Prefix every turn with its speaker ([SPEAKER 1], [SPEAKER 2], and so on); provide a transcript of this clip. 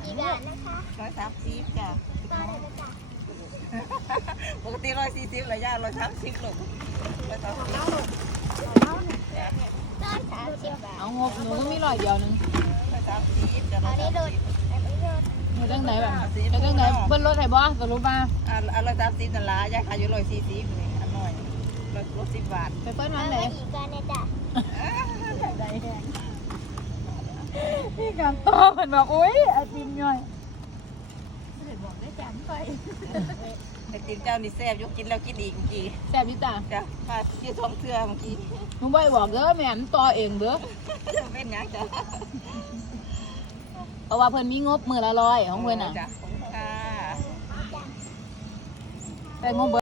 [SPEAKER 1] กี่บาทนะคะ
[SPEAKER 2] 130จ้ะ
[SPEAKER 1] ต่อเลยนะจ๊ะ
[SPEAKER 2] ปกติ140เลยย่า130ลูก130
[SPEAKER 1] น้องหลุดน้องหลุดได้30 บาท
[SPEAKER 3] เอางบหนูก็มี100 เดียวนึง
[SPEAKER 2] 130จ้ะ
[SPEAKER 1] อันนี้หลุดอันนี้หลุด
[SPEAKER 3] อยู่จังไหนแบบอยู่จังไหนเบิ้ลรถไถบ่สรุปว่า
[SPEAKER 2] 130นั่นล่ะย่าขายอยู่140นี่อันน้อยลด10 บาท
[SPEAKER 3] ไปเปิ้ลนั้
[SPEAKER 1] เอา
[SPEAKER 3] นเล
[SPEAKER 1] มาย อีกกันนะจ๊ะ
[SPEAKER 3] พี่การต่อมันบอกโอ๊ยไอติมย่อย
[SPEAKER 2] ไอติมเจ้านี่แซ่บยกกินแล้วกินอีกเมื่อกี้
[SPEAKER 3] แซ่บดิจ้ะ
[SPEAKER 2] จ้ะมาเยี่ยท้องเทื่อเมื่อกี้
[SPEAKER 3] หนูบ่ได้บอกเด้อแม่นต่อเองเด้อ
[SPEAKER 2] เป็นหยังจ้ะ
[SPEAKER 3] เพราะว่าเพิ่นมีงบมื้อละ100ของเพิ่นน่ะ
[SPEAKER 2] จ้ะขอบคุณค่ะ
[SPEAKER 3] แต่งบ